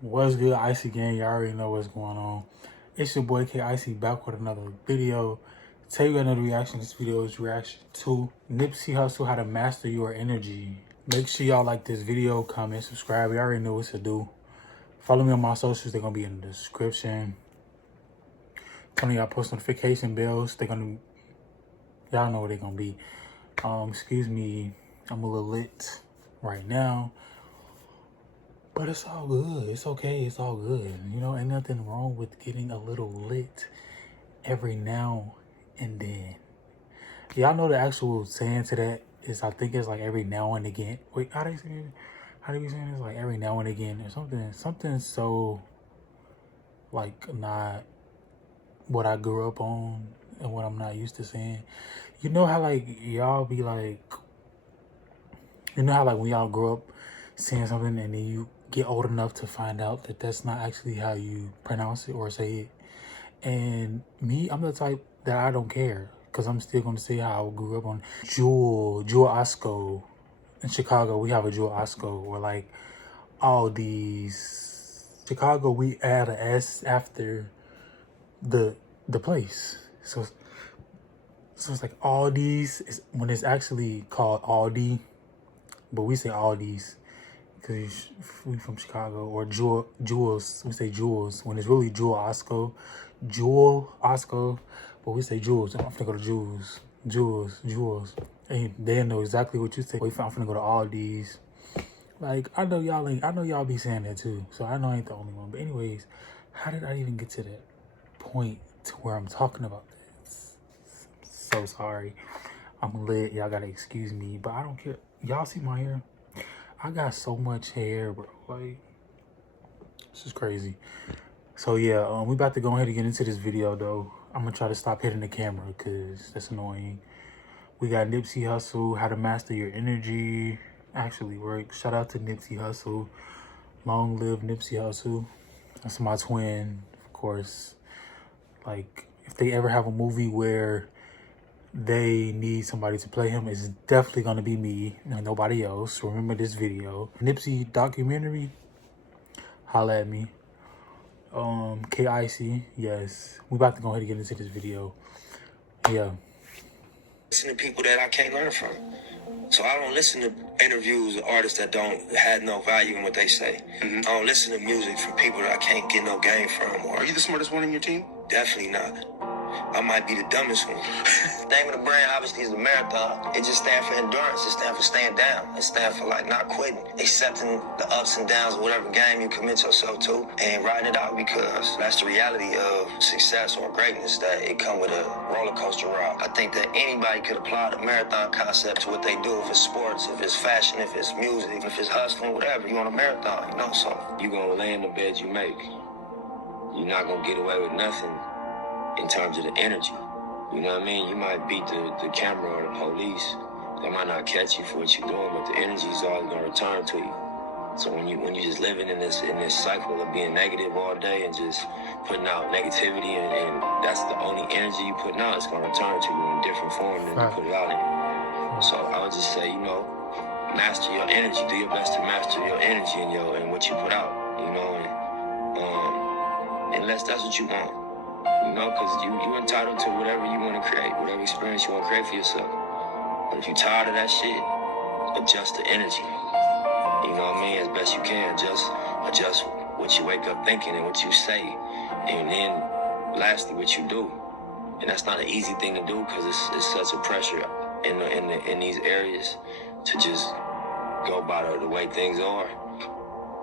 What's good, Icyy gang? You already know what's going on. It's your boy Icyy back with another video. Tell you another reaction. This video is reaction to Nipsey Hussle, How to Master Your Energy. Make sure y'all like this video, comment, subscribe. You already know what to do. Follow me on my socials. They're gonna be in the description. Turn y'all post notification bells. Y'all know what they're gonna be. Excuse me, I'm a little lit right now. But it's all good. It's okay. It's all good. You know, ain't nothing wrong with getting a little lit every now and then. Y'all know the actual saying to that is, I think it's like every now and again. Wait, how do you say it? How do you say it? It's like every now and again or something. Something so like not what I grew up on and what I'm not used to saying. You know how like y'all be like, you know how like when y'all grow up saying something and then you get old enough to find out that that's not actually how you pronounce it or say it. And me, I'm the type that I don't care, because I'm still going to say how I grew up on Jewel Osco. In Chicago, we have a Jewel Osco, or like all these. Chicago, we add an S after the place. So it's like Aldi's, when it's actually called Aldi, but we say Aldi's because we from Chicago. Or Jewels, we say Jewels when it's really Jewel Osco, but we say Jewels. I'm finna go to Jewels, and they know exactly what you say. I'm finna go to Aldi's. Like, I know y'all be saying that too, so I know I ain't the only one. But anyways, how did I even get to that point to where I'm talking about this? So sorry. I'm lit. Y'all gotta excuse me, but I don't care. Y'all see my hair? I got so much hair, bro. Like, this is crazy. So yeah, we about to go ahead and get into this video though. I'm gonna try to stop hitting the camera because that's annoying. We got Nipsey Hussle, How to Master Your Energy. Actually works. Shout out to Nipsey Hussle. Long live Nipsey Hussle. That's my twin, of course. Like, if they ever have a movie where they need somebody to play him, it's definitely gonna be me and nobody else. Remember this video. Nipsey documentary, holla at me. Icyy, yes. We about to go ahead and get into this video. Yeah. Listen to people that I can't learn from. So I don't listen to interviews with artists that don't have no value in what they say. I don't listen to music from people that I can't get no game from. Or, are you the smartest one in your team? Definitely not. I might be the dumbest one. The name of the brand obviously is the marathon. It just stands for endurance. It stands for staying down. It stands for like not quitting, accepting the ups and downs of whatever game you commit yourself to and riding it out, because that's the reality of success or greatness, that it come with a roller coaster ride. I think that anybody could apply the marathon concept to what they do, if it's sports, if it's fashion, if it's music, if it's hustling, whatever. You on a marathon, you know, so you're gonna lay in the bed you make. You're not gonna get away with nothing in terms of the energy. You know what I mean? You might beat the camera or the police. They might not catch you for what you're doing, but the energy is always gonna return to you. So when you just living in this cycle of being negative all day and just putting out negativity, and that's the only energy you putting out, it's gonna return to you in different form than you put it out in. So I would just say, you know, master your energy. Do your best to master your energy and what you put out. You know, and unless that's what you want. You know, because you're entitled to whatever you want to create, whatever experience you want to create for yourself. But if you're tired of that shit, adjust the energy. You know what I mean? As best you can. Just adjust what you wake up thinking and what you say. And then, lastly, what you do. And that's not an easy thing to do, because it's such a pressure in these areas to just go by the way things are.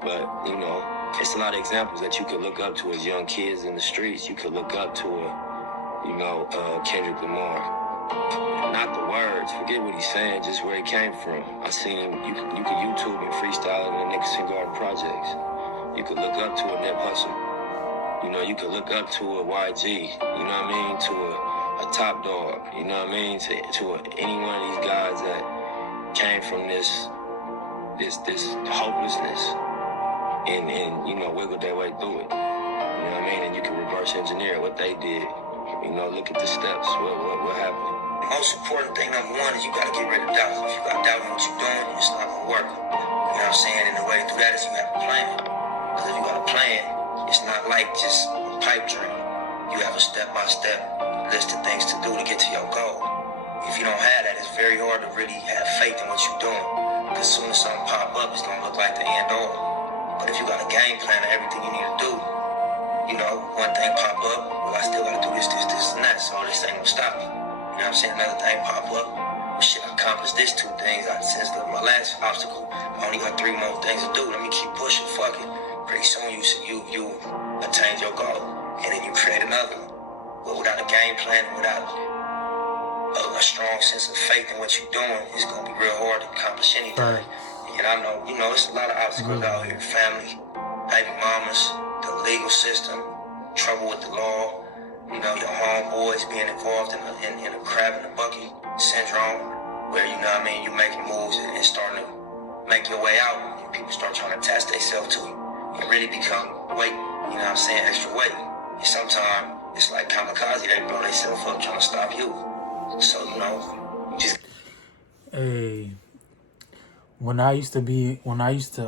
But, you know, it's a lot of examples that you could look up to as young kids in the streets. You could look up to Kendrick Lamar. Not the words, forget what he's saying, just where he came from. I seen him, you could YouTube him freestyling in the Nicholson Garden Projects. You could look up to a Nipsey Hussle. You know, you could look up to a YG, you know what I mean, to a Top Dog, you know what I mean, to any one of these guys that came from this hopelessness. And you know, wiggle their way through it. You know what I mean? And you can reverse engineer what they did. You know, look at the steps. What happened? The most important thing, number one, is you gotta get rid of doubt. If you got doubt in what you're doing, it's not gonna work. You know what I'm saying? And the way to do that is you have a plan. Because if you got a like just a pipe dream. You have a step-by-step list of things to do to get to your goal. If you don't have that, it's very hard to really have faith in what you're doing. Because as soon as something pop up, it's gonna look like the end all. But if you got a game plan of everything you need to do, you know, one thing pop up, well, I still gotta do this, and that, so this ain't gonna stop me. You know what I'm saying? Another thing pop up, well, shit, I accomplished this 2 things. Since my last obstacle, I only got 3 more things to do. Let me keep pushing, fuck it. Pretty soon you attain your goal. And then you create another one. But without a game plan, without a strong sense of faith in what you're doing, it's going to be real hard to accomplish anything. Right. And I know, you know, it's a lot of obstacles out here. Family, baby mamas, the legal system, trouble with the law, you know, your homeboys being involved in a crab in the bucket syndrome, where, you know what I mean, you making moves and starting to make your way out, and people start trying to attach themselves to you and really become weight, you know what I'm saying, extra weight. And sometimes it's like kamikaze, they blow themselves up trying to stop you. So, you know, you just... Hey, when I used to be on Meez,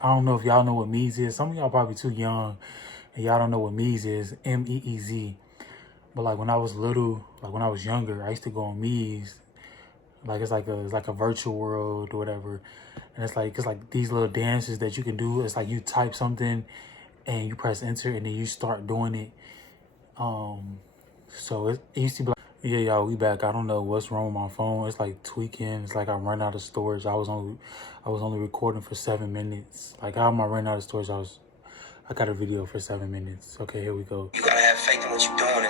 I don't know if y'all know what Meez is. Some of y'all probably too young and y'all don't know what Meez is, M-E-E-Z. But like when I was little, like when I was younger, I used to go on Meez. Like it's like a virtual world or whatever. And it's like these little dances that you can do. It's like you type something and you press enter and then you start doing it. So it used to be like, yeah, y'all, we back. I don't know what's wrong with my phone. It's like tweaking. It's like I'm running out of storage. I was only recording for 7 minutes. Like how am I running out of storage? I got a video for 7 minutes. Okay, here we go. You gotta have faith in what you're doing.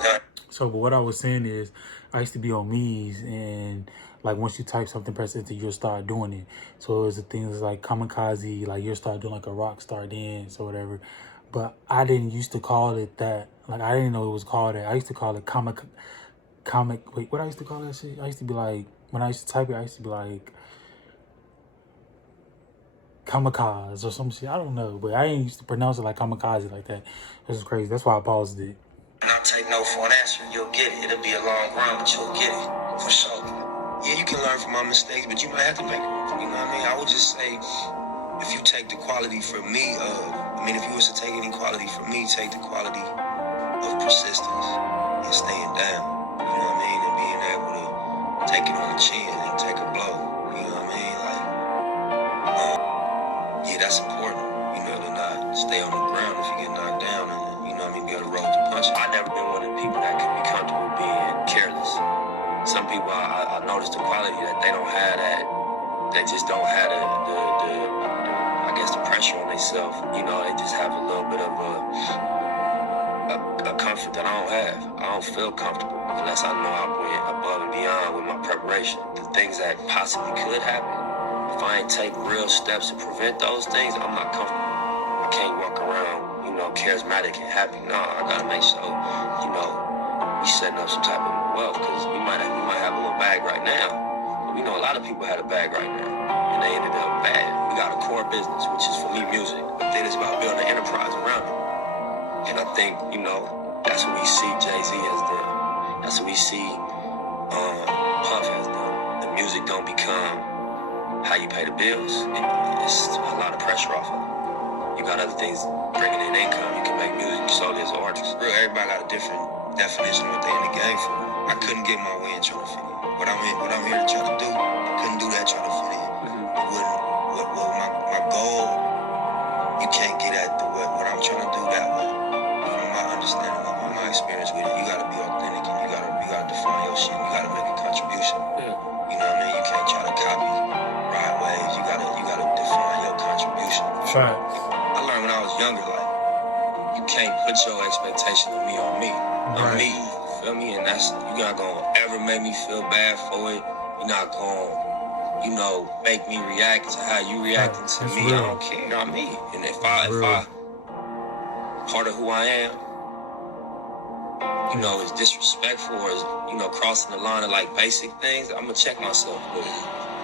So, but what I was saying is, I used to be on Meez, and like once you type something, press enter, you'll start doing it. So it was the things like kamikaze, like you'll start doing like a rock star dance or whatever. But I didn't used to call it that. Like I didn't know it was called that. I used to call it wait, what I used to call that shit? I used to be like, when I used to type it, I used to be like kamikaze or some shit. I don't know, but I ain't used to pronounce it like kamikaze like that. This is crazy. That's why I paused it. Not take no for an answer, you'll get it. It'll be a long run, but you'll get it, for sure. Yeah, you can learn from my mistakes, but you might have to make them. You know what I mean? I would just say, if you take the quality from me, if you was to take any quality from me, take the quality of persistence and staying down. You know what I mean? And being able to take it on the chin and take a blow. You know what I mean? Like, yeah, that's important. You know, to not stay on the ground if you get knocked down and, you know what I mean, be able to roll the punch. I've never been one of the people that can be comfortable being careless. Some people, I noticed the quality that they don't have that. They just don't have the I guess the pressure on themselves. You know, they just have a little bit of a comfort that I don't have. I don't feel comfortable unless I know I went above and beyond with my preparation. The things that possibly could happen, if I ain't take real steps to prevent those things, I'm not comfortable. I can't walk around, you know, charismatic and happy. No, I gotta make sure, you know, we setting up some type of wealth, because we might have a little bag right now, but we know a lot of people had a bag right now and they ended up bad. We got a core business, which is for me music, but then it's about building an enterprise around it. And I think, you know, that's what we see Jay-Z has done. That's what we see Puff has done. The music don't become how you pay the bills. It's a lot of pressure off of it. You got other things bringing in income. You can make music solely as an artist. Real, everybody got a different definition of what they in the game for. I couldn't get my way in trying to fit in. What I'm here to try to do, I couldn't do that trying to fit in. My goal, you can't get at what I'm trying to do that way. From my understanding of it, my experience with it, you gotta be authentic and you gotta define your shit. You gotta make a contribution. Yeah. You know what I mean? You can't try to copy, ride waves. You gotta define your contribution. Right. I learned when I was younger, like, you can't put your expectation of me on me. On me, you feel me? And you're not gonna ever make me feel bad for it. You're not gonna, you know, make me react to how you reacting to me. Real. I don't care, you know what I mean? And if I part of who I am, you know, is disrespectful or is, you know, crossing the line of like basic things, I'm gonna check myself. But,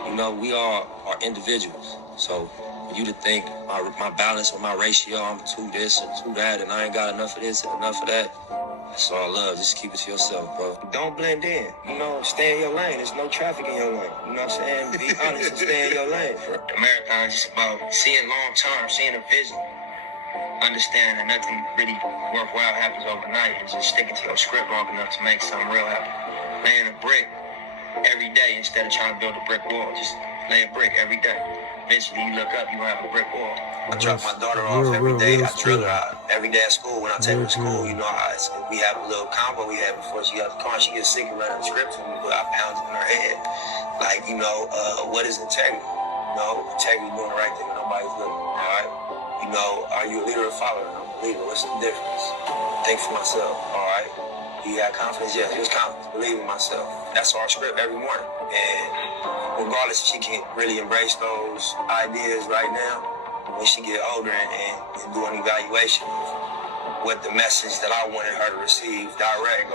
you know, we all are individuals. So for you to think my balance or my ratio, I'm too this and too that, and I ain't got enough of this and enough of that, that's all love. Just keep it to yourself, bro. Don't blend in. You know, stay in your lane. There's no traffic in your lane. You know what I'm saying? Be honest and stay in your lane. The marathon is just about seeing long term, seeing a vision. understand that nothing really worthwhile happens overnight, and just sticking to your script long enough to make something real happen. Laying a brick every day instead of trying to build a brick wall. Just lay a brick every day. Eventually you look up, you gonna have a brick wall. I drop my daughter off every day. I drill her out every day at school. When I take her to school, you know, we have a little combo we had before she got the car. She gets sick and running the script for me, but I pound it in her head. Like, you know, what is integrity? You know, integrity doing the right thing when nobody's looking, all right? You know, are you a leader or a follower? I'm a leader. What's the difference? Think for myself, all right? You got confidence? Yes, use confidence. Believe in myself. That's our script every morning. And regardless if she can really embrace those ideas right now, when she get older and do an evaluation of what the message that I wanted her to receive direct,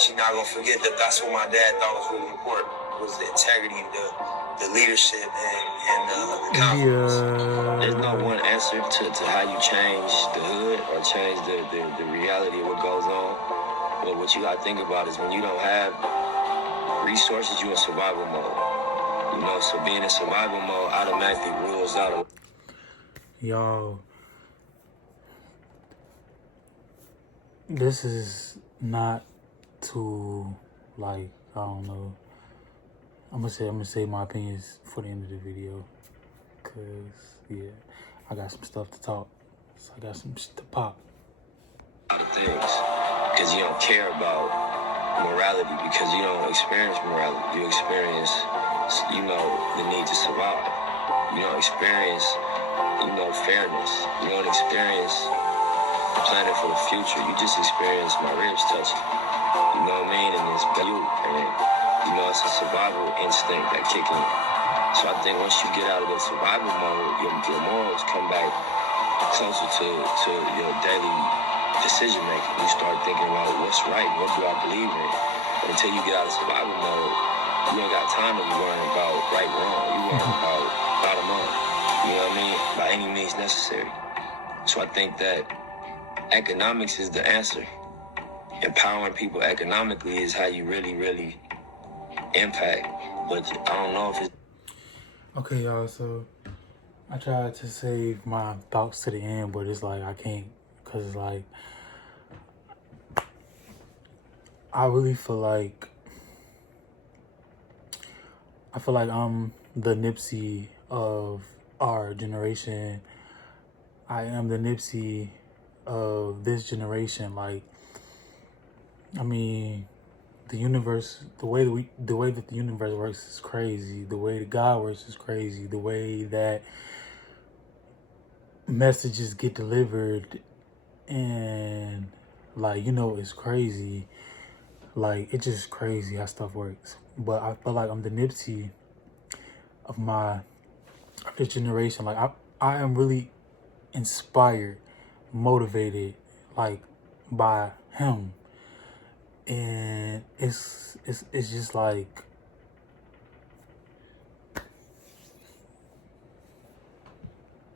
she's not going to forget that that's what my dad thought was really important, was the integrity, the leadership, and the confidence. There's no one answer to how you change the hood or change the reality of what goes on. But what you got to think about is when you don't have resources, you're in survival mode. You know, so being in survival mode automatically rules out. Yo, this is not to, like, I don't know. I'm gonna say my opinions for the end of the video, cause yeah, I got some stuff to talk. So I got some shit to pop. A lot of things, because you don't care about morality, because you don't experience morality. You experience, you know, the need to survive. You don't experience, you know, fairness. You don't experience planning for the future. You just experience my ribs touching. You know what I mean? And it's you, and you know, it's a survival instinct that kick in. So I think once you get out of the survival mode, your morals come back closer to your daily decision making. You start thinking about what's right, what do I believe in. But until you get out of survival mode, you ain't got time to be worrying about right and wrong. You worrying about bottom line. You know what I mean? By any means necessary. So I think that economics is the answer. Empowering people economically is how you really, really impact. But I don't know if it's... Okay, y'all, so I tried to save my thoughts to the end, but it's like I can't, because it's like I really feel like I'm the Nipsey of our generation. I am the Nipsey of this generation. Like, I mean, the universe, the way that the universe works is crazy. The way that God works is crazy. The way that messages get delivered, and like, you know, it's crazy. Like, it's just crazy how stuff works. But I feel like I'm the Nipsey of this generation. Like, I am really inspired, motivated, like, by him. And it's just like,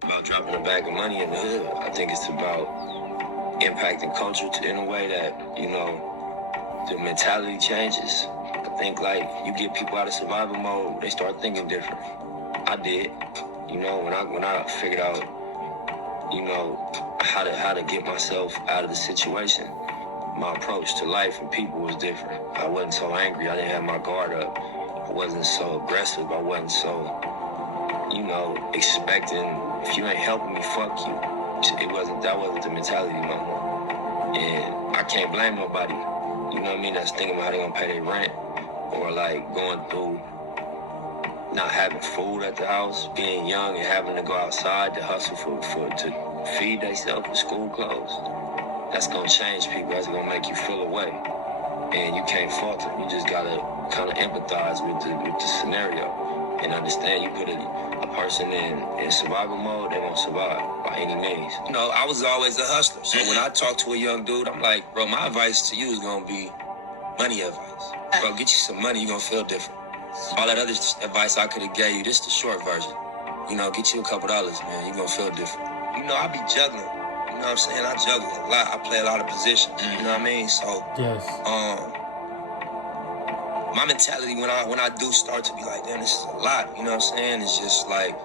about dropping a bag of money in the hood. I think it's about impacting culture in a way that, you know, the mentality changes. I think, like, you get people out of survival mode, they start thinking different. I did. You know, when I figured out, you know, how to get myself out of the situation, my approach to life and people was different. I wasn't so angry. I didn't have my guard up. I wasn't so aggressive. I wasn't so, you know, expecting, if you ain't helping me, fuck you. That wasn't the mentality no more. And I can't blame nobody, you know what I mean, that's thinking about how they gonna pay their rent, or like going through not having food at the house, being young and having to go outside to hustle to feed themselves with school clothes. That's gonna change people. That's gonna make you feel away, and you can't fault them. You just gotta kind of empathize with the scenario and understand. You put a person in survival mode, they won't survive by any means. You know, I was always a hustler, so when I talk to a young dude, I'm like, bro, my advice to you is gonna be money advice. Bro, get you some money, you gonna feel different. All that other advice I could have gave you, this the short version. You know, get you a couple dollars, man, you gonna feel different. You know, I be juggling. You know what I'm saying? I juggle a lot. I play a lot of positions. You know what I mean? So, yes. My mentality when I do start to be like, damn, this is a lot. You know what I'm saying? It's just like,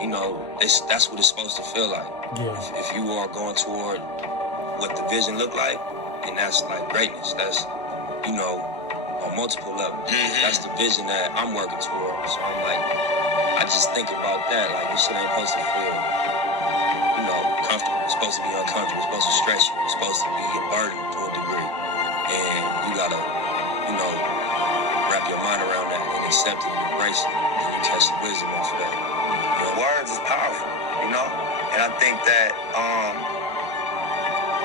you know, that's what it's supposed to feel like. Yeah. If you are going toward what the vision look like, and that's like greatness. That's, you know, on multiple levels. That's the vision that I'm working towards. So I'm like, I just think about that. Like, this shit ain't supposed to feel, you know, comfortable. It's supposed to be uncomfortable. It's supposed to stretch you. It's supposed to be a burden to a degree. And you gotta, you know, wrap your mind around that and accept it and embrace it. And you catch the wisdom off of that. You know? Words is powerful, you know? And I think that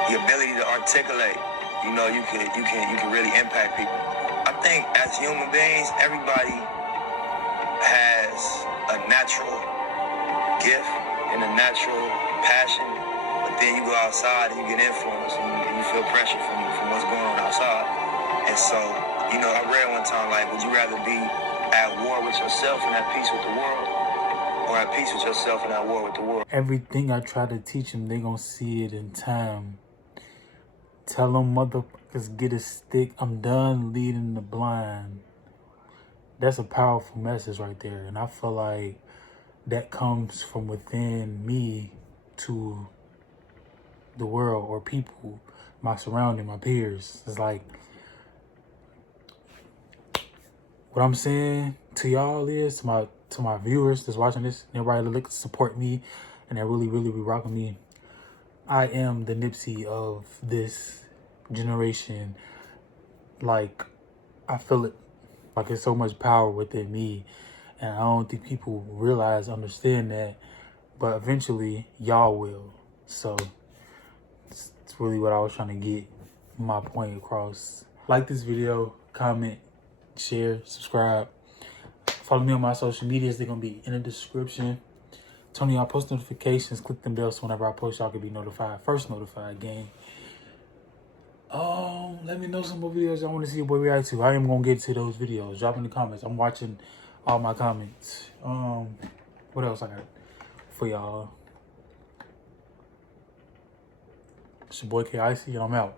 the ability to articulate, you know, you can really impact people. I think as human beings, everybody has a natural gift and a natural passion, but then you go outside and you get influenced and you feel pressure from what's going on outside. And so, you know, I read one time, like, would you rather be at war with yourself and at peace with the world, or at peace with yourself and at war with the world? Everything I try to teach them, they gonna see it in time. Tell them motherfuckers get a stick. I'm done leading the blind. That's a powerful message right there. And I feel like that comes from within me to the world or people, my surrounding, my peers. It's like, what I'm saying to y'all is, to my viewers that's watching this, and everybody that look to support me and that really be rocking me. I am the Nipsey of this generation. Like, I feel it. Like, there's so much power within me. And I don't think people understand that. But eventually, y'all will. So, it's really what I was trying to get my point across. Like this video, comment, share, subscribe. Follow me on my social medias. They're going to be in the description. Turn on y'all post notifications. Click them bells so whenever I post, y'all can be notified. First notified, gang. Let me know some more videos y'all want to see your boy react to. I am going to get to those videos. Drop in the comments. I'm watching all my comments. What else I got for y'all? It's your boy Icyy, and I'm out.